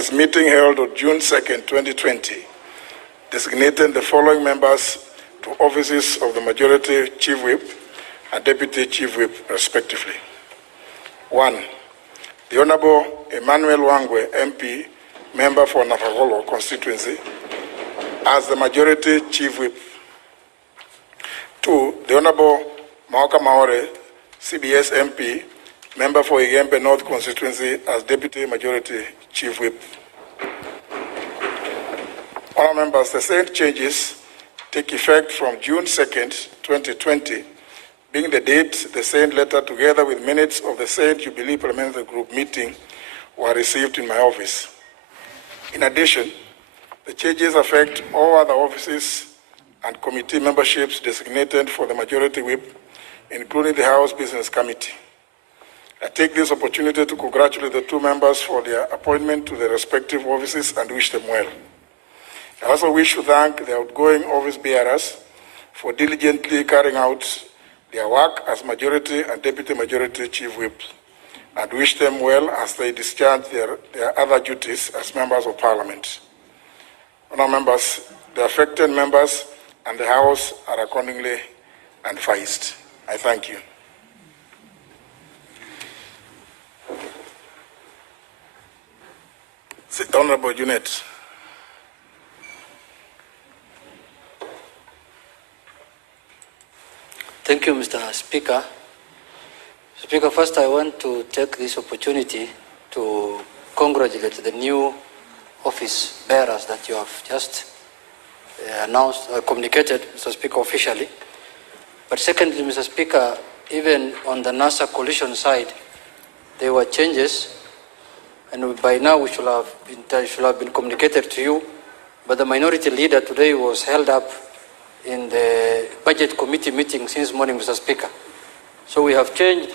its meeting held on June 2nd, 2020, designated the following members to offices of the Majority Chief Whip and Deputy Chief Whip, respectively. 1. The Honorable Emmanuel Wangwe, MP, member for Nafagolo constituency, as the Majority Chief Whip. 2. The Honorable Maoka Maore, CBS MP, member for Igembe North constituency, as Deputy Majority Chief Whip. Honourable members, the said changes take effect from June 2nd, 2020, being the date the said letter together with minutes of the said Jubilee Parliamentary Group meeting were received in my office. In addition, the changes affect all other offices and committee memberships designated for the Majority Whip, including the House Business Committee. I take this opportunity to congratulate the two members for their appointment to their respective offices and wish them well. I also wish to thank the outgoing office bearers for diligently carrying out their work as Majority and Deputy Majority Chief Whip, and wish them well as they discharge their other duties as members of Parliament. Honourable members, the affected members and the House are accordingly advised. I thank you. Honourable Junet. Thank you, Mr. Speaker. Speaker, first I want to take this opportunity to congratulate the new office bearers that you have just announced, communicated, Mr. Speaker, officially. But secondly, Mr. Speaker, even on the NASA coalition side, there were changes, and by now we should have been communicated to you. But the minority leader today was held up in the budget committee meeting since morning, Mr. Speaker. So we have changed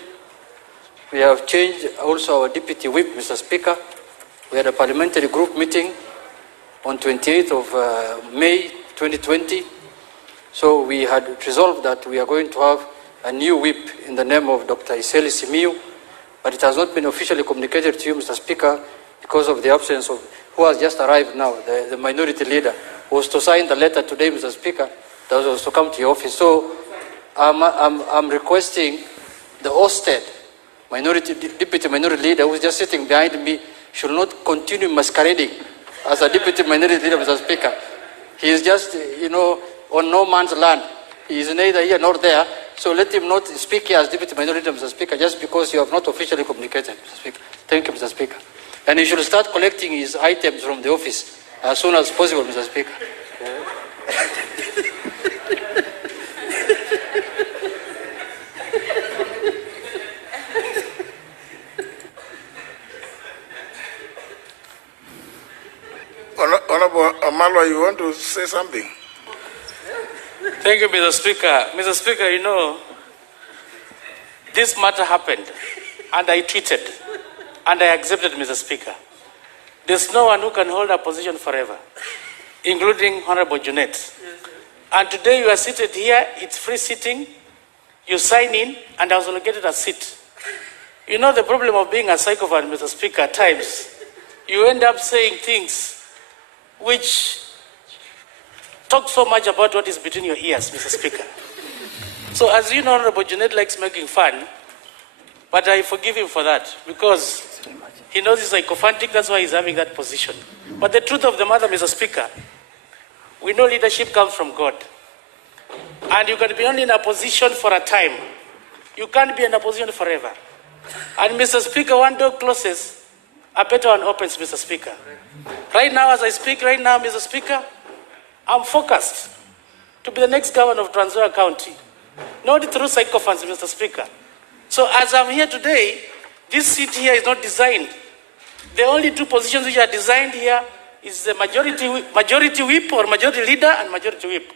also our deputy whip, Mr. Speaker. We had a parliamentary group meeting on 28th of May 2020. So we had resolved that we are going to have a new whip in the name of Dr. Iseli Simiyu, but it has not been officially communicated to you, Mr. Speaker, because of the absence of who has just arrived now, the minority leader, who was to sign the letter today, Mr. Speaker, that was to come to your office. So I'm requesting the Osted deputy minority leader, who is just sitting behind me, should not continue masquerading as a deputy minority leader, Mr. Speaker. He is just, on no man's land. He is neither here nor there. So let him not speak here as deputy minority leader, Mr. Speaker, just because you have not officially communicated, Mr. Speaker. Thank you, Mr. Speaker. And he should start collecting his items from the office as soon as possible, Mr. Speaker. Honourable Wamalwa, you want to say something? Thank you, Mr. Speaker. Mr. Speaker, this matter happened, and I tweeted, and I accepted, Mr. Speaker. There's no one who can hold a position forever, including Honourable Junet. And today you are seated here, it's free sitting, you sign in, and I was allocated a seat. The problem of being a psychopath, Mr. Speaker, at times, you end up saying things which talk so much about what is between your ears, Mr. Speaker. So as you know, Honorable Junet likes making fun, but I forgive him for that, because he knows he's psychophantic, that's why he's having that position. But the truth of the matter, Mr. Speaker, we know leadership comes from God. And you can be only in a position for a time. You can't be in a position forever. And Mr. Speaker, one door closes, a better one opens, Mr. Speaker. Right now, as I speak right now, Mr. Speaker, I'm focused to be the next governor of Trans Nzoia County. Not through sycophants, Mr. Speaker. So as I'm here today, this seat here is not designed. The only two positions which are designed here is the majority whip or majority leader and majority whip.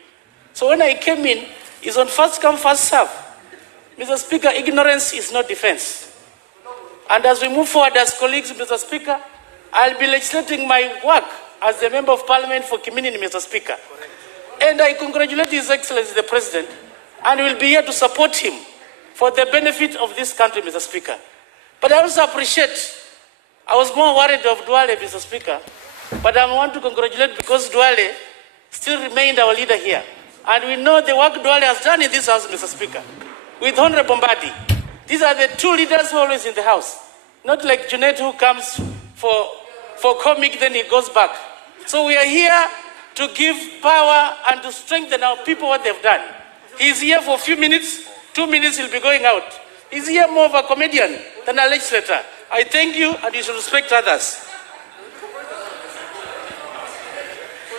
So when I came in, it's on first come, first serve. Mr. Speaker, ignorance is not defense. And as we move forward as colleagues, Mr. Speaker, I'll be legislating my work as the Member of Parliament for Kimini, Mr. Speaker. And I congratulate His Excellency the President, and will be here to support him for the benefit of this country, Mr. Speaker. But I also appreciate I was more worried of Duale, Mr. Speaker, but I want to congratulate because Duale still remained our leader here. And we know the work Duale has done in this house, Mr. Speaker, with Honorable Mbadi. These are the two leaders who are always in the house. Not like Junet who comes for comic, then he goes back. So we are here to give power and to strengthen our people what they've done. He's here for a few minutes, 2 minutes he'll be going out. He's here more of a comedian than a legislator. I thank you and you should respect others.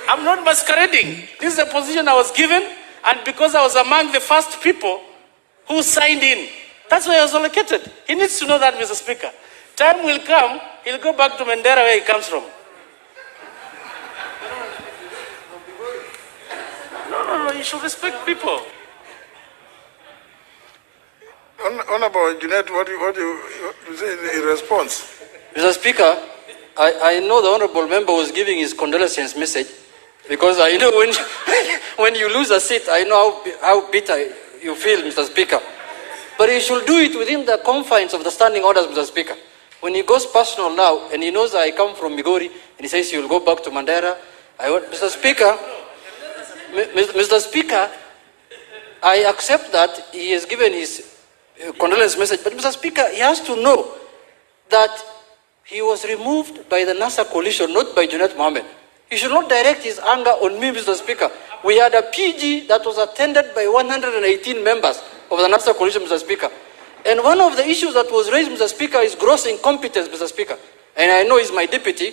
I'm not masquerading. This is a position I was given, and because I was among the first people who signed in, that's why I was allocated. He needs to know that, Mr. Speaker. Time will come, he'll go back to Mandera where he comes from. No, you should respect people. Honorable Junet, what do you say in response? Mr. Speaker, I know the honorable member was giving his condolences message because I know when you lose a seat, I know how bitter you feel, Mr. Speaker. But he should do it within the confines of the standing orders, Mr. Speaker. When he goes personal now, and he knows I come from Migori, and he says he will go back to Mandera, Mr. Speaker, I accept that he has given his condolence message, but Mr. Speaker, he has to know that he was removed by the NASA coalition, not by Junet Mohamed. He should not direct his anger on me, Mr. Speaker. We had a PG that was attended by 118 members of the NASA coalition, Mr. Speaker. And one of the issues that was raised, Mr. Speaker, is gross incompetence, Mr. Speaker. And I know he's my deputy.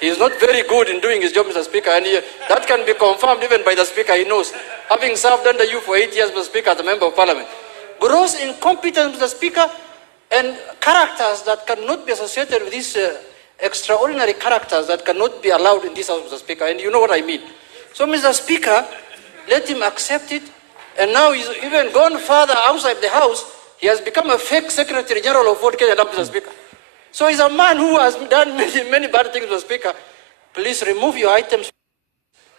He is not very good in doing his job, Mr. Speaker, and that can be confirmed even by the Speaker. He knows, having served under you for 8 years, Mr. Speaker, as a member of Parliament. Gross incompetence, Mr. Speaker, and characters that cannot be associated with these extraordinary characters that cannot be allowed in this house, Mr. Speaker, and you know what I mean. So, Mr. Speaker, let him accept it, and now he's even gone further outside the house. He has become a fake Secretary General of Fort Kenya, Mr. Speaker. So he's a man who has done many bad things, Mr. Speaker. Please remove your items.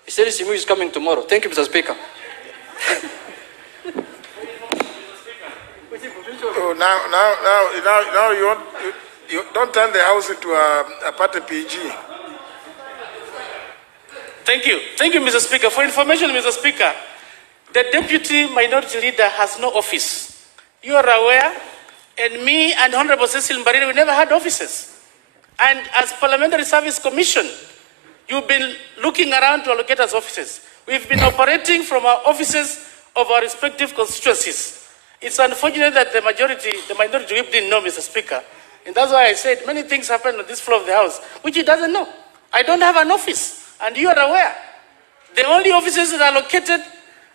Mr. Simu is coming tomorrow. Thank you, Mr. Speaker. Oh, now you don't turn the house into a party PG. Thank you, Mr. Speaker. For information, Mr. Speaker, the Deputy Minority Leader has no office. You are aware, and me and Honorable Cecil Mbarire, we never had offices. And as Parliamentary Service Commission, you've been looking around to allocate us offices. We've been operating from our offices of our respective constituencies. It's unfortunate that the minority whip didn't know, Mr. Speaker. And that's why I said many things happened on this floor of the House, which he doesn't know. I don't have an office, and you are aware. The only offices that are located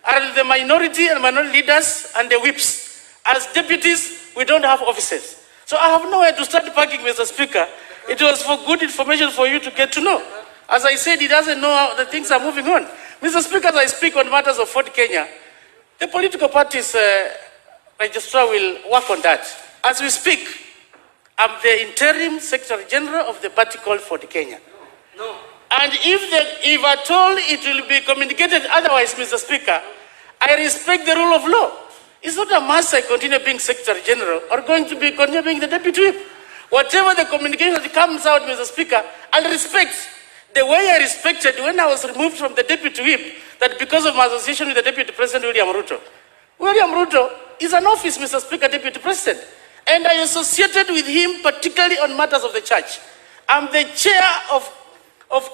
are the minority and minority leaders and the whips. As deputies, we don't have offices. So I have nowhere to start parking, Mr. Speaker. It was for good information for you to get to know. As I said, he doesn't know how the things are moving on. Mr. Speaker, as I speak on matters of Fort Kenya, the political parties registrar will work on that. As we speak, I'm the interim Secretary General of the party called Fort Kenya. No. And if at all it will be communicated otherwise, Mr. Speaker, I respect the rule of law. It's not a must I continue being Secretary General or going to be continue being the Deputy Whip. Whatever the communication that comes out, Mr. Speaker, I'll respect. The way I respected when I was removed from the Deputy Whip, that because of my association with the Deputy President, William Ruto. William Ruto is an office, Mr. Speaker, Deputy President. And I associated with him particularly on matters of the church. I'm the chair of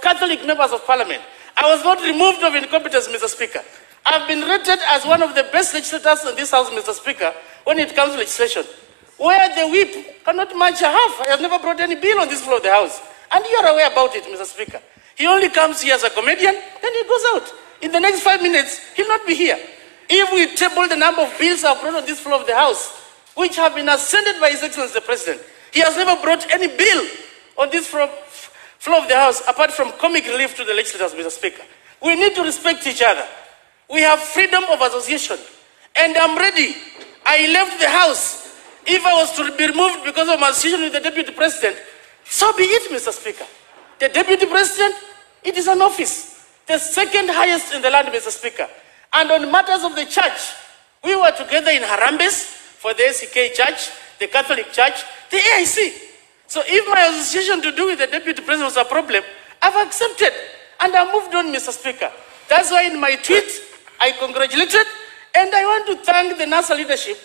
Catholic members of Parliament. I was not removed of incompetence, Mr. Speaker. I've been rated as one of the best legislators in this House, Mr. Speaker, when it comes to legislation. Where the whip cannot match a half. I have never brought any bill on this floor of the House. And you are aware about it, Mr. Speaker. He only comes here as a comedian, then he goes out. In the next 5 minutes, he'll not be here. If we table the number of bills I've brought on this floor of the House, which have been ascended by His Excellency the President, he has never brought any bill on this floor of the House, apart from comic relief to the legislators, Mr. Speaker. We need to respect each other. We have freedom of association. And I'm ready. I left the House. If I was to be removed because of my association with the Deputy President, so be it, Mr. Speaker. The Deputy President, it is an office. The second highest in the land, Mr. Speaker. And on matters of the church, we were together in Harambes for the ACK Church, the Catholic Church, the AIC. So if my association to do with the deputy president was a problem, I've accepted and I moved on, Mr. Speaker. That's why in my tweet, I congratulated and I want to thank the NASA leadership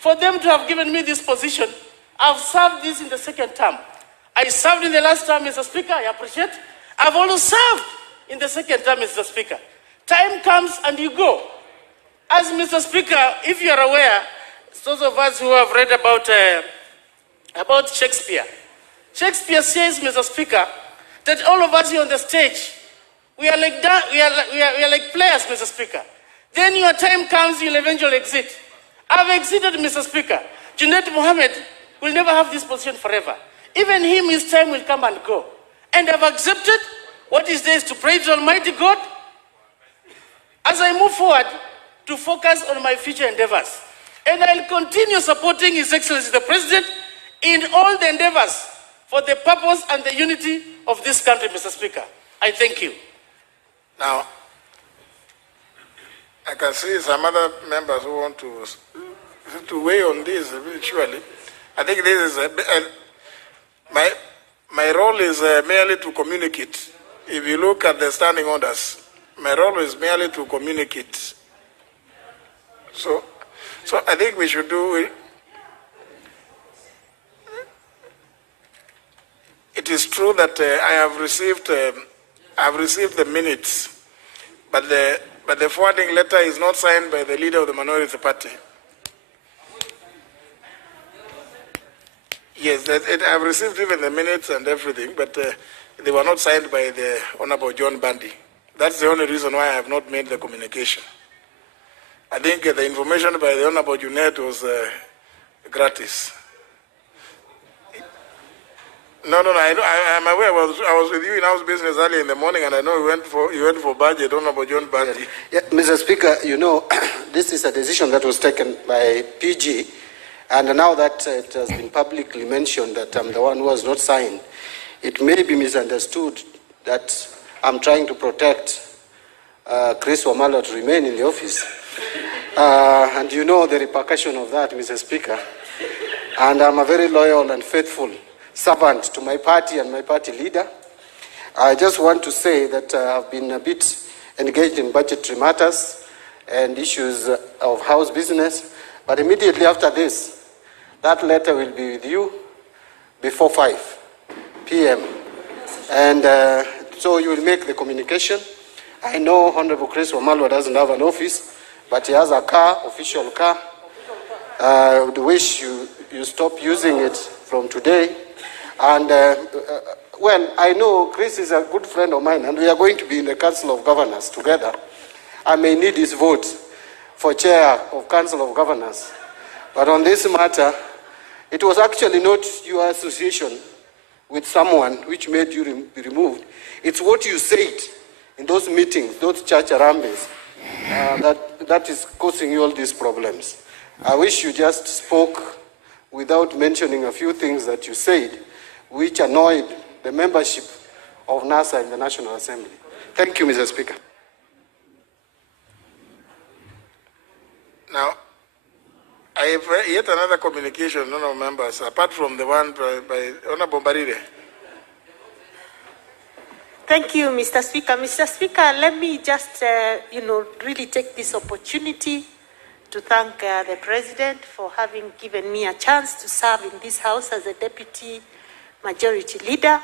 for them to have given me this position. I've served this in the second term. I served in the last term, Mr. Speaker, I appreciate. I've also served in the second term, Mr. Speaker. Time comes and you go. As Mr. Speaker, if you are aware, those of us who have read about Shakespeare, Shakespeare says, Mr. Speaker, that all of us here on the stage, we are like players, Mr. Speaker. Then your time comes, you'll eventually exit. I've exited, Mr. Speaker. Junet Mohamed will never have this position forever. Even him, his time will come and go. And I've accepted what is there is to praise Almighty God as I move forward to focus on my future endeavors. And I'll continue supporting His Excellency the President in all the endeavors for the purpose and the unity of this country, Mr. Speaker. I thank you. Now, I can see some other members who want to weigh on this eventually. I think this is my role is merely to communicate. If you look at the standing orders, my role is merely to communicate. So I think we should do it. It is true that I have received the minutes, but the forwarding letter is not signed by the leader of the minority party. Yes, I have received even the minutes and everything, but they were not signed by the Honorable John Bandi. That's the only reason why I have not made the communication. I think the information by the Honorable Junet was gratis. No, I'm aware. I was with you in house business early in the morning, and I know you went for budget, Honorable John Bandi. Yeah, Mr. Speaker, you know, this is a decision that was taken by PG, and now that it has been publicly mentioned that I'm the one who has not signed, it may be misunderstood that I'm trying to protect Chris Wamalwa to remain in the office. And you know the repercussion of that, Mr. Speaker. And I'm a very loyal and faithful servant to my party and my party leader. I just want to say that I've been a bit engaged in budgetary matters and issues of house business. But immediately after this, that letter will be with you before 5 p.m. And so you will make the communication. I know Honorable Chris Wamalwa doesn't have an office, but he has a car, official car. I would wish you stop using it from today. And, well, I know Chris is a good friend of mine, and we are going to be in the Council of Governors together. I may need his vote for chair of Council of Governors. But on this matter, it was actually not your association with someone which made you be removed. It's what you said in those meetings, those church arambles, that is causing you all these problems. I wish you just spoke without mentioning a few things that you said, which annoyed the membership of NASA in the National Assembly. Thank you, Mr. Speaker. Now, I have yet another communication, honourable members, apart from the one by Honourable Barire. Thank you, Mr. Speaker. Mr. Speaker, let me just, really take this opportunity to thank the President for having given me a chance to serve in this House as a Deputy Majority Leader,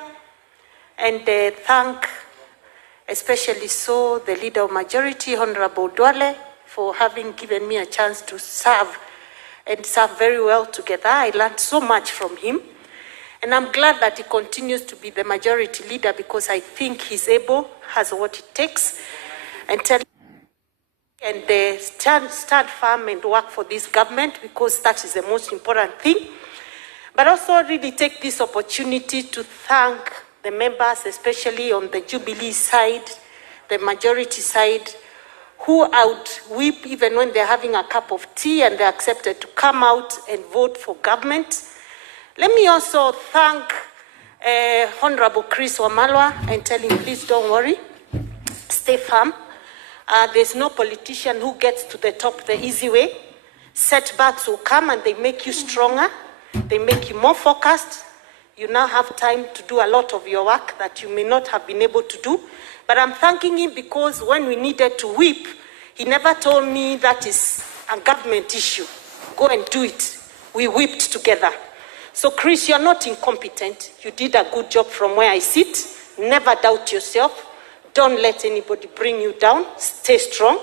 and thank especially so the Leader of Majority, Honorable Dwale, for having given me a chance to serve and serve very well together. I learned so much from him. And I'm glad that he continues to be the majority leader because I think he's able, has what it takes, and stand firm and work for this government because that is the most important thing. But also really take this opportunity to thank the members, especially on the Jubilee side, the majority side, who I would weep even when they're having a cup of tea and they accepted to come out and vote for government. Let me also thank Honorable Chris Wamalwa and tell him, please don't worry, stay firm. There's no politician who gets to the top the easy way. Setbacks will come and they make you stronger. They make you more focused. You now have time to do a lot of your work that you may not have been able to do. But I'm thanking him because when we needed to whip, he never told me that is a government issue. Go and do it. We whipped together. So Chris, you're not incompetent. You did a good job from where I sit. Never doubt yourself. Don't let anybody bring you down. Stay strong.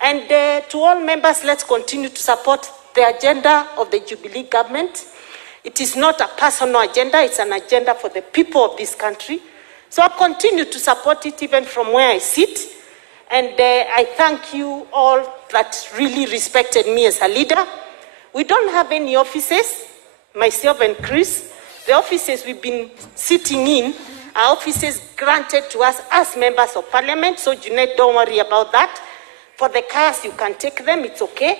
And to all members, let's continue to support the agenda of the Jubilee government. It is not a personal agenda, it's an agenda for the people of this country. So I'll continue to support it even from where I sit. And I thank you all that really respected me as a leader. We don't have any offices, myself and Chris. The offices we've been sitting in are offices granted to us as members of parliament. So Junet, don't worry about that. For the cars, you can take them, it's okay.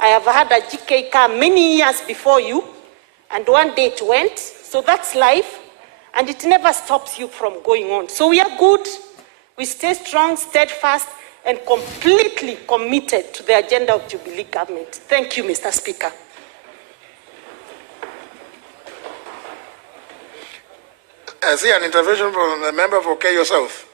I have had a GK car many years before you, and one day it went. So that's life, and it never stops you from going on. So we are good, we stay strong, steadfast, and completely committed to the agenda of Jubilee government. Thank you, Mr. Speaker. I see an intervention from the member for Keyo South.